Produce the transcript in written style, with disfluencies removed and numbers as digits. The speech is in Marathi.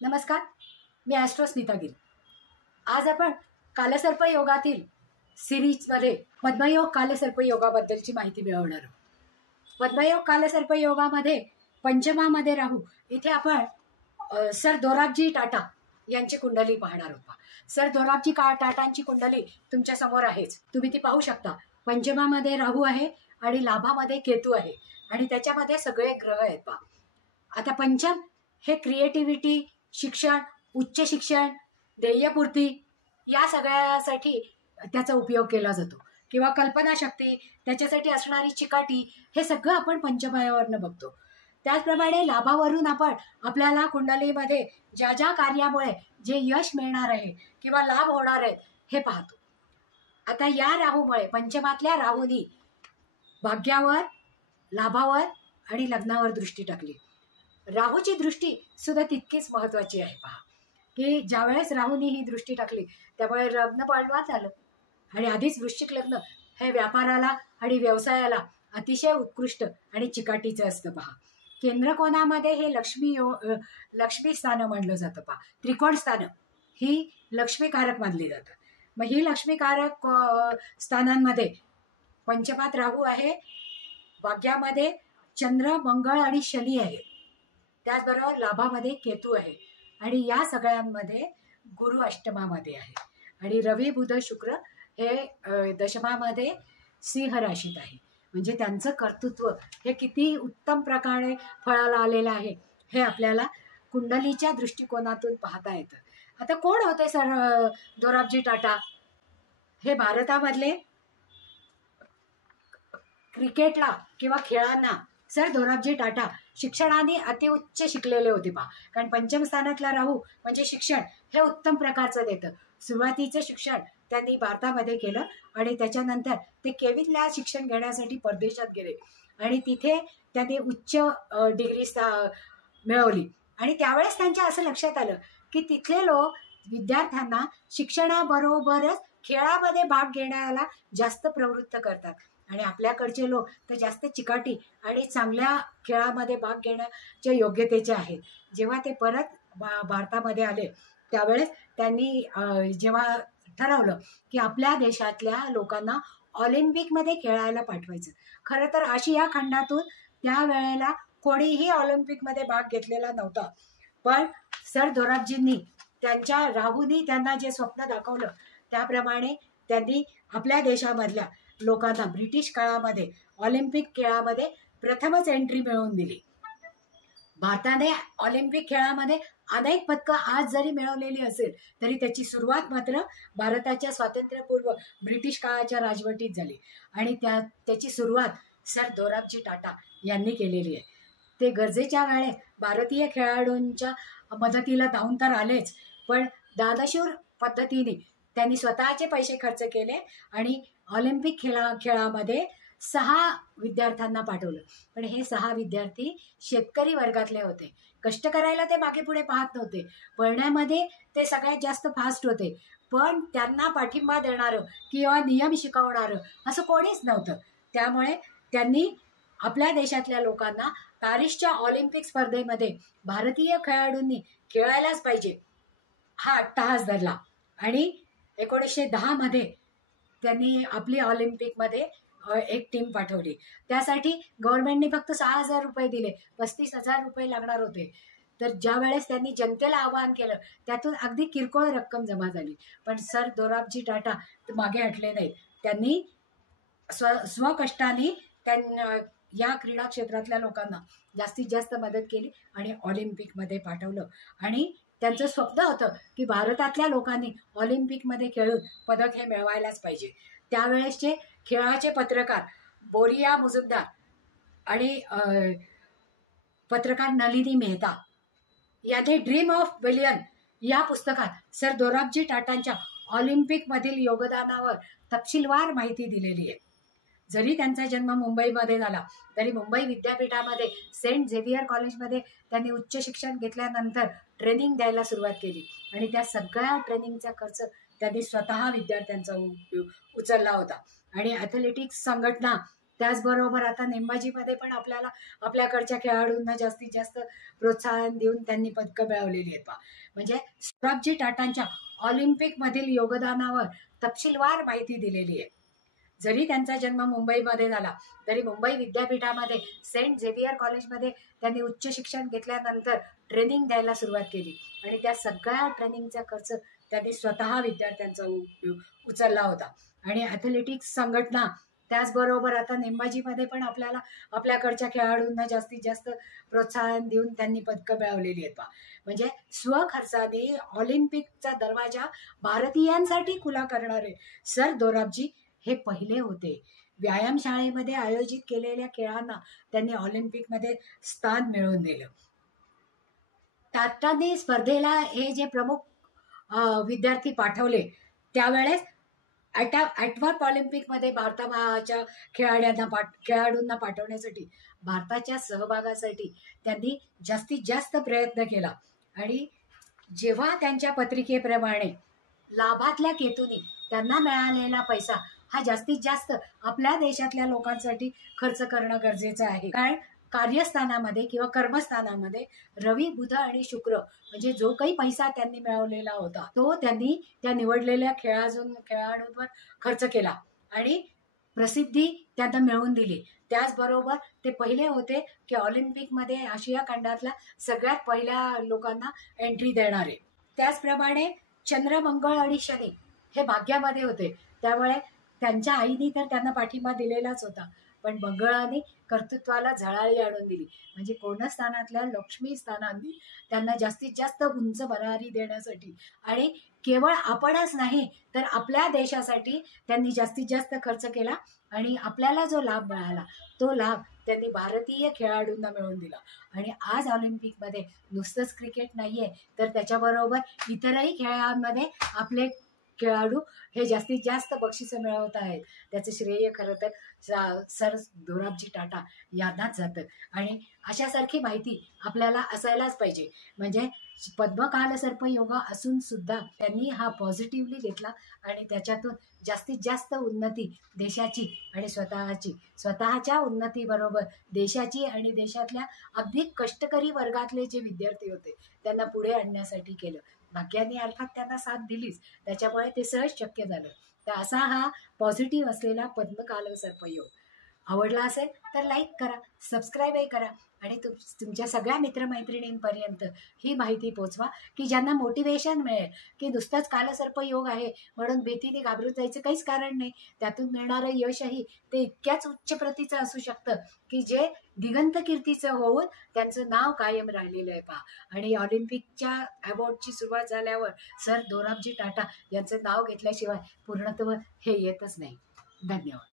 नमस्कार, मी ॲस्ट्रो स्मिता गिरी. आज आपण कालसर्प योगातील सिरीजमध्ये पद्मयोग कालसर्प योगाबद्दलची माहिती मिळवणार आहोत. पद्मयोग कालसर्प योगामध्ये पंचमामध्ये राहू इथे आपण सर दोराबजी टाटा यांची कुंडली पाहणार आहोत. सर दोराबजी टाटांची कुंडली तुमच्या समोर आहेच, तुम्ही ती पाहू शकता. पंचमामध्ये राहू आहे आणि लाभामध्ये केतू आहे आणि त्याच्यामध्ये सगळे ग्रह आहेत. पहा, आता पंचम हे क्रिएटिव्हिटी, शिक्षण, उच्च शिक्षण, ध्येयपूर्ती या सगळ्यासाठी त्याचा उपयोग केला जातो किंवा कल्पनाशक्ती, त्याच्यासाठी असणारी चिकाटी, हे सगळं आपण पंचमायावरनं बघतो. त्याचप्रमाणे लाभावरून आपण आपल्याला कुंडलीमध्ये ज्या ज्या कार्यामुळे जे यश मिळणार आहे किंवा लाभ होणार आहेत हे पाहतो. आता या राहूमुळे, पंचमातल्या राहूनी भाग्यावर, लाभावर आणि लग्नावर दृष्टी टाकली. राहूची दृष्टी सुद्धा तितकीच महत्वाची आहे. पहा की ज्यावेळेस राहूनी ही दृष्टी टाकली त्यामुळे लग्न बळवान झालं आणि आधीच वृश्चिक लग्न हे व्यापाराला आणि व्यवसायाला अतिशय उत्कृष्ट आणि चिकाटीचं असतं. पहा, केंद्रकोणामध्ये हे लक्ष्मी स्थानं म्हणलं जातं. पहा, त्रिकोण स्थानं ही लक्ष्मीकारक मानली जातात. मग ही लक्ष्मीकारक स्थानांमध्ये पंचमात राहू आहे, भाग्यामध्ये चंद्र, मंगळ आणि शनी आहे, त्याचबरोबर लाभामध्ये केतू आहे आणि या सगळ्यांमध्ये गुरु अष्टमामध्ये आहे आणि रवी, बुध, शुक्र हे दशमामध्ये सिंह राशीत आहे. म्हणजे त्यांचं कर्तृत्व हे किती उत्तम प्रकारे फळाला आलेलं आहे हे आपल्याला कुंडलीच्या दृष्टिकोनातून पाहता येतं. आता कोण होते सर दोराबजी टाटा? हे भारतामधले क्रिकेटला किंवा खेळांना सर दोराबजी टाटा शिक्षणाने अतिउच्च शिकलेले होते. पहा, कारण पंचम स्थानातला राहू म्हणजे शिक्षण हे उत्तम प्रकारचं देतं. सुरुवातीचं शिक्षण त्यांनी भारतामध्ये केलं आणि त्याच्यानंतर ते केविनला शिक्षण घेण्यासाठी परदेशात गेले आणि तिथे त्यांनी उच्च डिग्री मिळवली. आणि त्यावेळेस त्यांच्या असं लक्षात आलं की तिथले लोक विद्यार्थ्यांना शिक्षणाबरोबरच खेळामध्ये भाग घेण्याला जास्त प्रवृत्त करतात आणि आपल्याकडचे लोक तर जास्त चिकाटी आणि चांगल्या खेळामध्ये भाग घेण्याच्या योग्यतेचे आहेत. जेव्हा ते परत भारतामध्ये आले त्यावेळेस त्यांनी जेव्हा ठरवलं की आपल्या देशातल्या लोकांना ऑलिम्पिकमध्ये खेळायला पाठवायचं. खरं तर आशिया खंडातून त्यावेळेला कोणीही ऑलिम्पिकमध्ये भाग घेतलेला नव्हता, पण सर दोराबजींनी त्यांच्या राहूनी त्यांना जे स्वप्न दाखवलं त्याप्रमाणे त्यांनी आपल्या देशामधल्या लोकांना ब्रिटिश काळामध्ये ऑलिम्पिक खेळामध्ये प्रथमच एंट्री मिळवून दिली. भारताने ऑलिम्पिक खेळामध्ये अनेक पदकं आज जरी मिळवलेली असेल तरी त्याची सुरुवात मात्र भारताच्या स्वातंत्र्यपूर्व ब्रिटिश काळाच्या राजवटीत झाली आणि त्याची सुरुवात सर दोराबजी टाटा यांनी केलेली आहे. ते गरजेच्या वेळेस भारतीय खेळाडूंच्या मदतीला धावून तर आलेच, पण दानशूर पद्धतीने त्यांनी स्वतःचे पैसे खर्च केले आणि ऑलिम्पिक खेळामध्ये 6 विद्यार्थ्यांना पाठवलं. पण हे 6 विद्यार्थी शेतकरी वर्गातले होते. कष्ट करायला ते मागे पुढे पाहत नव्हते, पळण्यामध्ये ते सगळ्यात जास्त फास्ट होते, पण त्यांना पाठिंबा देणारं किंवा नियम शिकवणारं असं कोणीच नव्हतं. त्यामुळे त्यांनी आपल्या देशातल्या लोकांना पॅरिसच्या ऑलिम्पिक स्पर्धेमध्ये भारतीय खेळाडूंनी खेळायलाच पाहिजे हा अट्टहास धरला आणि 1910 मध्ये त्यांनी आपली ऑलिम्पिकमध्ये एक टीम पाठवली. त्यासाठी गव्हर्नमेंटने फक्त 6,000 रुपये दिले, 35,000 रुपये लागणार होते. तर ज्या वेळेस त्यांनी जनतेला आवाहन केलं त्यातून अगदी किरकोळ रक्कम जमा झाली. पण सर दोराबजी टाटा मागे हटले नाहीत. त्यांनी स्वकष्टाने या क्रीडा क्षेत्रातल्या लोकांना जास्तीत जास्त मदत केली आणि ऑलिम्पिकमध्ये पाठवलं. आणि त्यांचं स्वप्न होतं की भारतातल्या लोकांनी ऑलिम्पिकमध्ये खेळून पदक हे मिळवायलाच पाहिजे. त्यावेळेसचे खेळाचे पत्रकार बोरिया मुजुमदार आणि पत्रकार नलिनी मेहता यांनी ड्रीम ऑफ बिलियन या पुस्तकात सर दोराबजी टाटांच्या ऑलिम्पिकमधील योगदानावर तपशीलवार माहिती दिलेली आहे. जरी त्यांचा जन्म मुंबईमध्ये झाला तरी मुंबई विद्यापीठामध्ये सेंट झेवियर कॉलेजमध्ये त्यांनी उच्च शिक्षण घेतल्यानंतर ट्रेनिंग द्यायला सुरुवात केली आणि त्या सगळ्या ट्रेनिंगचा खर्च त्यांनी स्वतः विद्यार्थ्यांचा उचलला होता. आणि ॲथलेटिक्स संघटना त्याचबरोबर आता नेमबाजीमध्ये पण आपल्याला आपल्याकडच्या खेळाडूंना जास्तीत जास्त प्रोत्साहन देऊन त्यांनी पदकं मिळवलेली आहेत. म्हणजे सौरभजी टाटांच्या ऑलिम्पिकमधील योगदानावर तपशीलवार माहिती दिलेली आहे. जरी त्यांचा जन्म मुंबईमध्ये झाला तरी मुंबई विद्यापीठामध्ये सेंट झेवियर कॉलेजमध्ये त्यांनी उच्च शिक्षण घेतल्यानंतर ट्रेनिंग द्यायला सुरुवात केली आणि त्या सगळ्या ट्रेनिंगचा खर्च त्यांनी स्वतः विद्यार्थ्यांचा उचलला होता. आणि ॲथलेटिक्स संघटना त्याचबरोबर आता नेमबाजीमध्ये पण आपल्याला आपल्याकडच्या खेळाडूंना जास्तीत जास्त प्रोत्साहन देऊन त्यांनी पदकं मिळवलेली आहेत. म्हणजे स्वखर्चाने ऑलिम्पिकचा दरवाजा भारतीयांसाठी खुला करणारे सर दोराबजी हे पहिले होते. व्यायामशाळेमध्ये आयोजित केलेल्या खेळांना त्यांनी ऑलिम्पिकमध्ये स्थान मिळवून दिलं. टाटांनी स्पर्धेला हे जे प्रमुख विद्यार्थी पाठवले त्यावेळेस ॲटवर्प ऑलिम्पिकमध्ये भारताच्या खेळाडूंना पाठवण्यासाठी भारताच्या सहभागासाठी त्यांनी जास्तीत जास्त प्रयत्न केला. आणि जेव्हा त्यांच्या पत्रिकेप्रमाणे लाभातल्या केतूनी त्यांना मिळालेला पैसा हा जास्तीत जास्त आपल्या देशातल्या लोकांसाठी खर्च करणं गरजेचं आहे. कारण कार्यस्थानामध्ये किंवा कर्मस्थानामध्ये रवी, बुध आणि शुक्र म्हणजे जो काही पैसा त्यांनी मिळवलेला होता तो त्यांनी त्या निवडलेल्या खेळाडूंवर खर्च केला आणि प्रसिद्धी त्यांना मिळवून दिली. त्याचबरोबर ते पहिले होते की ऑलिम्पिकमध्ये आशिया खंडातल्या सगळ्यात पहिल्या लोकांना एंट्री देणारे. त्याचप्रमाणे चंद्र, मंगळ आणि शनी हे भाग्यामध्ये होते, त्यामुळे त्यांच्या आईने तर त्यांना पाठिंबा दिलेलाच होता. पण मंगळाने कर्तृत्वाला झळाळी आणून दिली. म्हणजे पूर्णस्थानातल्या लक्ष्मी स्थानांनी त्यांना जास्तीत जास्त उंच भरारी देण्यासाठी आणि केवळ आपणच नाही तर आपल्या देशासाठी त्यांनी जास्तीत जास्त खर्च केला आणि आपल्याला जो लाभ मिळाला तो लाभ त्यांनी भारतीय खेळाडूंना मिळवून दिला. आणि आज ऑलिम्पिकमध्ये नुसतंच क्रिकेट नाहीये तर त्याच्याबरोबर इतरही खेळांमध्ये आपले खेळाडू हे जास्तीत जास्त बक्षिसं मिळवत आहेत. त्याचं श्रेय खरं तर सर दोराबजी टाटा यांनाच जातं. आणि अशासारखी माहिती आपल्याला असायलाच पाहिजे. म्हणजे पद्मकाल योगा असून सुद्धा त्यांनी हा पॉझिटिव्हली घेतला आणि त्याच्यातून जास्तीत जास्त उन्नती देशाची आणि स्वतःच्या उन्नतीबरोबर देशाची आणि देशातल्या अगदी कष्टकरी वर्गातले जे विद्यार्थी होते त्यांना पुढे आणण्यासाठी केलं. भाग्याने अर्थात त्यांना साथ दिलीच, त्याच्यामुळे ते सहज शक्य झालं. तर असा हा पॉझिटिव्ह असलेला पद्मकाल सर्पयोग आवडला असेल तर लाईक करा, सबस्क्राईबही करा आणि तुमच्या सगळ्या मित्रमैत्रिणींपर्यंत ही माहिती पोचवा की ज्यांना मोटिवेशन मिळेल की नुसतंच कालसर्पयोग आहे म्हणून भीतीने घाबरून जायचं काहीच कारण नाही. त्यातून मिळणारं यशही ते इतक्याच उच्च प्रतीचं असू शकतं की जे दिगंत कीर्तीचं होऊन त्यांचं नाव कायम राहिलेलं आहे. आणि ऑलिम्पिकच्या अवॉर्डची सुरुवात झाल्यावर सर दोराबजी टाटा यांचं नाव घेतल्याशिवाय पूर्णत्व हे येतच नाही. धन्यवाद.